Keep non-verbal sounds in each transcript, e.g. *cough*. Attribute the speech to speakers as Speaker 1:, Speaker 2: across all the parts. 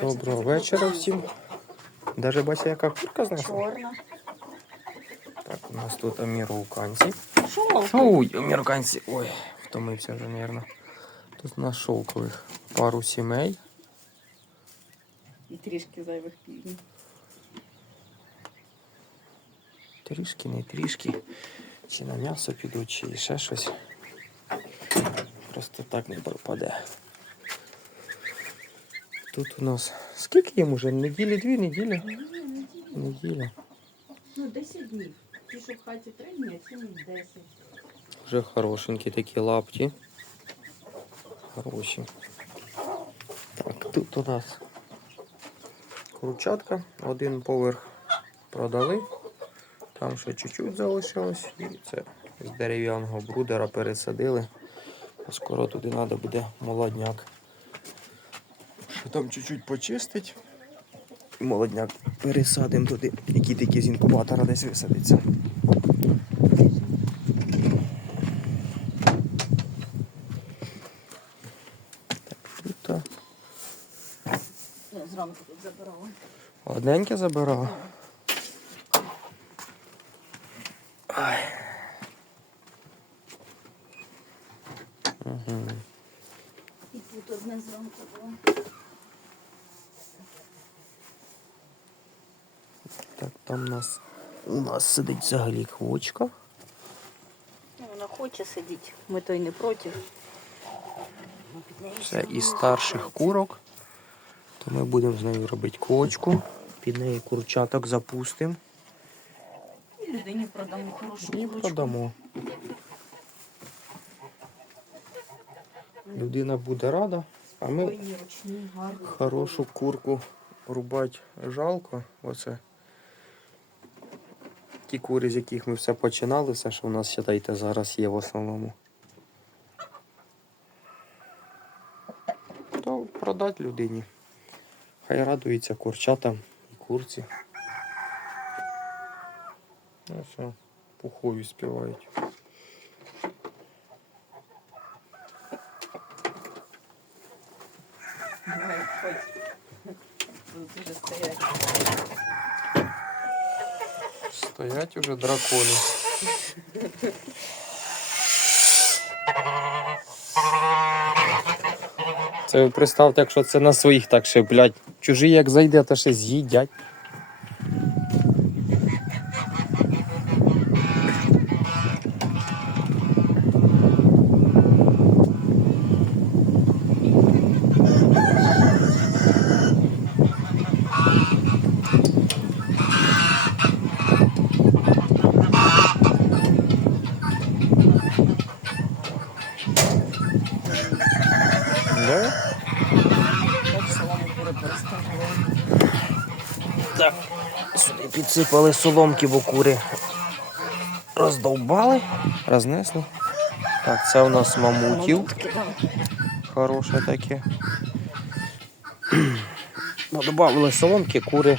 Speaker 1: Доброго вечора всім. Даже бачите, яка курка знесла?
Speaker 2: Чорна.
Speaker 1: Так, у нас тут аміруканці.
Speaker 2: Шо?
Speaker 1: Ой, аміруканці. Ой, втомився вже, мабуть. Тут у нас шовкових пару сімей.
Speaker 2: І трішки зайвих півнів.
Speaker 1: Трішки, не трішки. Чи на м'ясо підуть, чи ще щось. Просто так не пропаде. Тут у нас. Скільки їм уже? Неділі, дві неділі? Неділя.
Speaker 2: Ну, 10 днів. Ті, що в хаті 3 дні, а ці 10.
Speaker 1: Вже хорошенькі такі лапті. Хороші. Так, тут у нас курчатка. Один поверх продали. Там ще чуть-чуть залишилось. І це з дерев'яного брудера пересадили. Скоро туди треба буде молодняк. Що там чуть-чуть почистить. Молодняк пересадимо туди, який тільки з інкубатора десь висадиться.
Speaker 2: Зранку тут забирала.
Speaker 1: одненьке забирала. Ай.
Speaker 2: І тут одне зранку було.
Speaker 1: Так, там у нас у нас сидить взагалі квочка.
Speaker 2: Ну, Вона хоче сидіти. Ми то й не проти.
Speaker 1: Це із старших курок. То ми будемо з нею робити квочку. Під неї курчаток запустимо
Speaker 2: І людині продамо хорошу
Speaker 1: і
Speaker 2: курочку.
Speaker 1: продамо. Людина буде рада, а ми
Speaker 2: Спокійні, ручні, гарні.
Speaker 1: Хорошу курку рубати жалко. Оце. Ті кури, з яких ми все починали, все, що в нас, считайте, зараз є в основному. То продати людині. Хай радується курчатам і курці. Ну все, пухою співають.
Speaker 2: Давай, ходь. Тут уже стоять.
Speaker 1: Стоять уже дракони. Це ви представте, якщо це на своїх так ще, блядь, чужі як зайде, то ще з'їдять.
Speaker 2: Так,
Speaker 1: сюди підсипали соломки, бо кури роздовбали, рознесли. Так, це у нас мамутів. Хороше таке. Ну, Добавили соломки, кури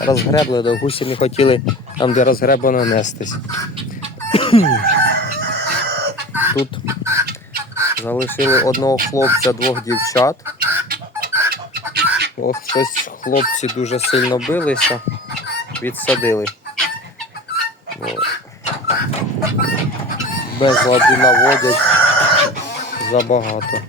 Speaker 1: розгребли, до гусі не хотіли там, де розгребано нестись. Тут залишили одного хлопця, двох дівчат. Ох, щось хлопці дуже сильно билися, відсадили. Без ладу наводять забагато.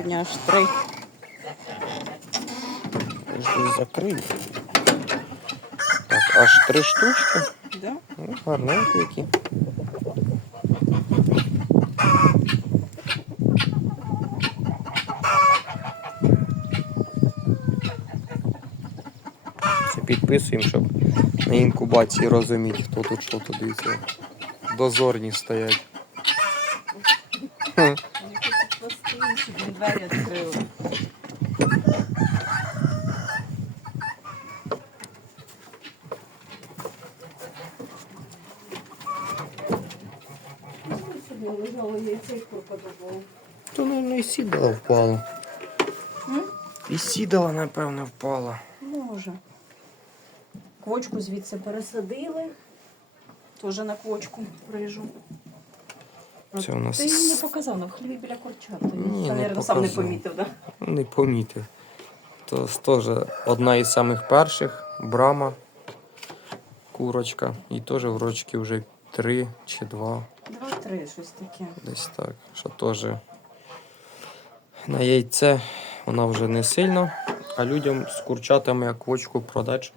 Speaker 2: Сьогодні аж три.
Speaker 1: Закрив. Так, аж три штучки.
Speaker 2: Да?
Speaker 1: Ну, гарненькі які. Це підписуємо, щоб на інкубації розуміти, хто тут що тут дивиться. дозорні стоять.
Speaker 2: Вони спасти, щоб він двері добула.
Speaker 1: То, ну, і сідала впала. І сідала, напевно, впала.
Speaker 2: Може. Квочку звідси пересадили. Теж на квочку рижу.
Speaker 1: Це у нас
Speaker 2: Ти не показав, на в хліві біля курчата.
Speaker 1: Ні, не
Speaker 2: сам не помітив, так?
Speaker 1: Не помітив. То теж одна із самих перших брама, курочка. І теж в рочки вже три чи два,
Speaker 2: Два-три, щось таке.
Speaker 1: десь так. Що теж на яйце вона вже не сильно, а людям з курчатами як квочку продати, щоб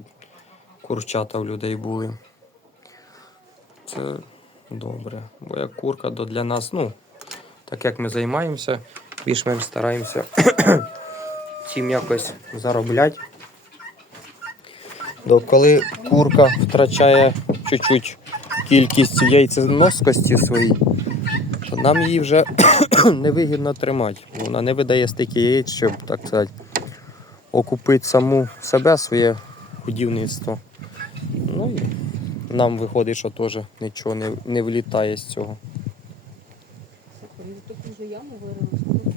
Speaker 1: курчата в людей були. Це добре. Бо як курка, то для нас, ну, так як ми займаємося, більш-менш стараємося *clears throat* цим якось заробляти. До коли курка втрачає чуть-чуть кількість яйценоскості своїй, то нам її вже *clears throat* невигідно тримати. Вона не видає стільки яєць, щоб, так сказати, окупити саму себе, своє будівництво. Нам виходить, що теж нічого не, не влітає з цього.
Speaker 2: Таку вже яму вирили, що не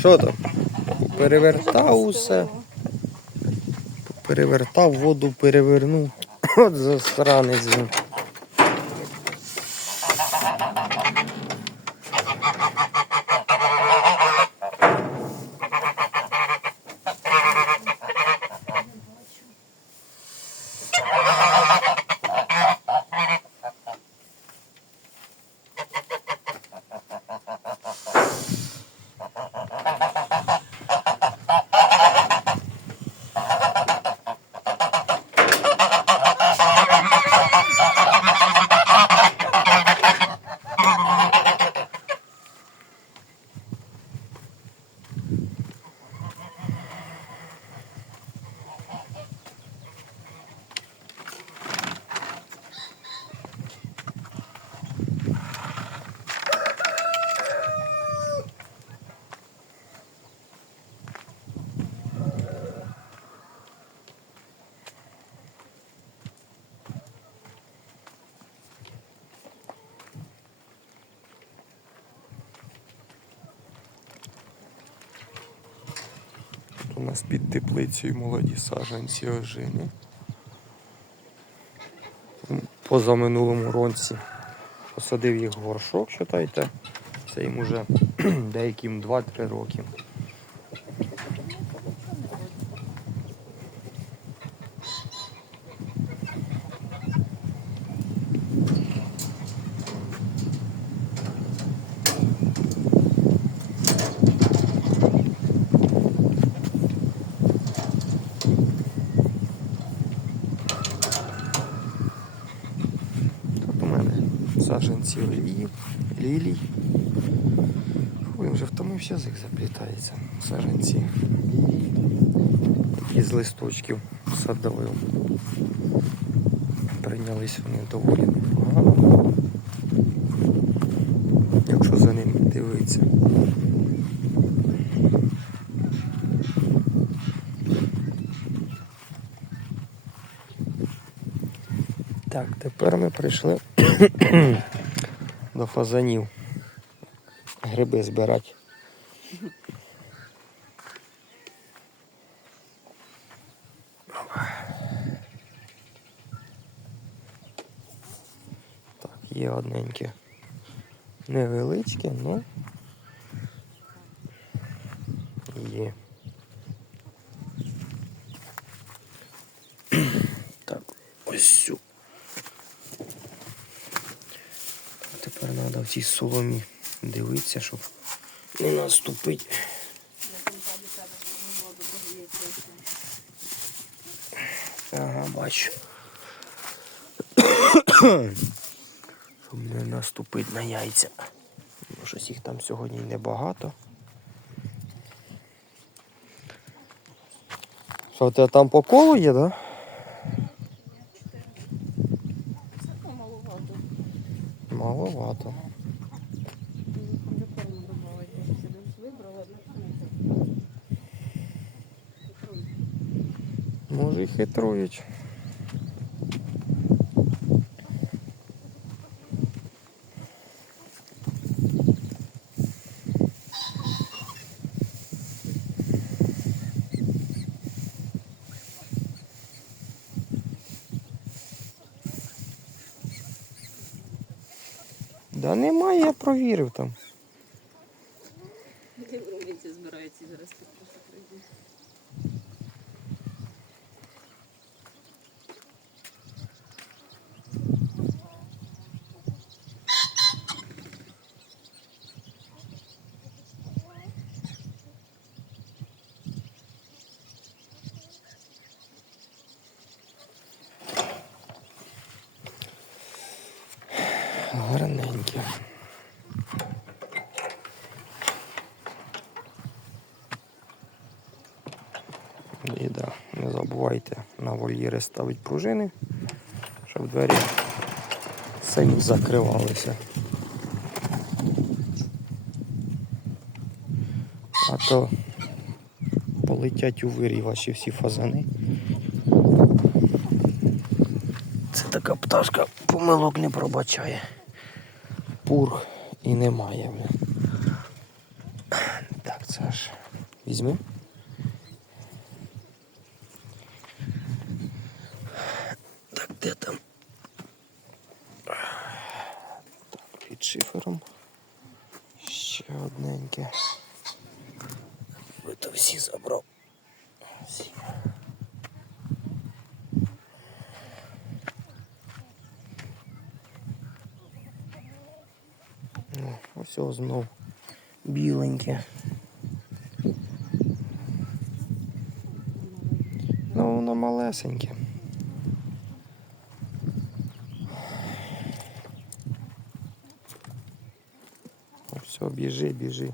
Speaker 1: Що там? Перевертав усе. Перевертав воду, перевернув. От засранець. У нас під теплицею молоді саджанці ожини. Поза минулому році посадив їх в горшок, читайте, Це їм уже *clears throat* деяким 2-3 роки. Тут у мене саджанці олії, лілій. Ой, вже втомився язик заплітається. Саджанці лілій. Із листочків садовив. Прийнялись вони доволі непогано. Якщо за ними дивитися. Так, тепер ми прийшли до фазанів. гриби збирати. Так, є одненьке. Невеличке, ну є. Так, ось сю. Так, тепер треба в цій соломі дивитися, щоб не наступити. Ага, бачу. Щоб не наступити на яйця. Ну, щось їх там сьогодні небагато. Що у тебе там по колу є, так? Да?
Speaker 2: Це маловато.
Speaker 1: Маловато.
Speaker 2: Прикольно добавити. Я собі вибрала, ну,
Speaker 1: Може і хитрують. Да немає, я провірив там.
Speaker 2: Де в збираються зараз тут просто прийде.
Speaker 1: Гарненькі. І да, не забувайте на вольєри ставити пружини, щоб двері самі закривалися. А то полетять у вирій ваші всі фазани. Це така пташка помилок не пробачає. Пург і немає. Так, це ж візьми. Де там? Так, під шифером. Ще одненьке. Ви то всі забрав. Всі. Ну, ось знов біленьке. Ну, воно малесеньке. біжи, біжи.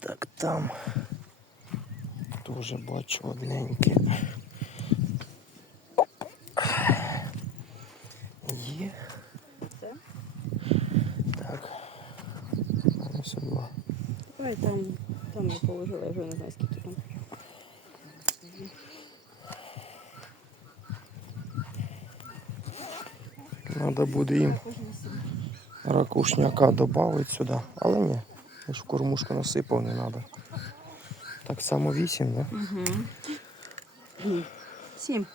Speaker 1: Так там теж бачу одненьке. Оп. Є.
Speaker 2: Це?
Speaker 1: Так. У мене все два.
Speaker 2: Ой, там, там я положила, я вже не знаю, скільки там.
Speaker 1: Треба буде їм Ракушняка додати сюди. Але ні, я ж в кормушку насипав, не треба. Так само вісім, да?
Speaker 2: Угу. Сім.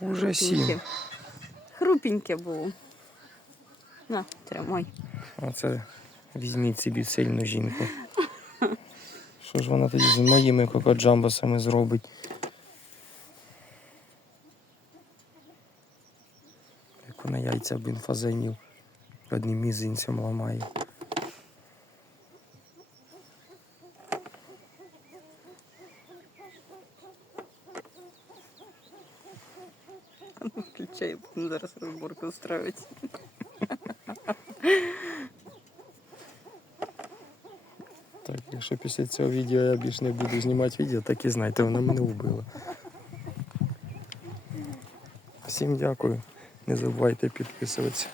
Speaker 1: Уже сім.
Speaker 2: Хрупеньке було. На, тримай.
Speaker 1: А це візьміть собі сильну жінку. Що ж вона тоді з моїми кокоджамбасами зробить? Як вона яйця блін фазанів одним мізинцем ламає.
Speaker 2: Включай, будемо зараз розборку устраивать.
Speaker 1: Так, якщо після цього відео я більше не буду знімати відео, так і знайте, вона мене вбила. Всім дякую. Не забувайте підписуватися.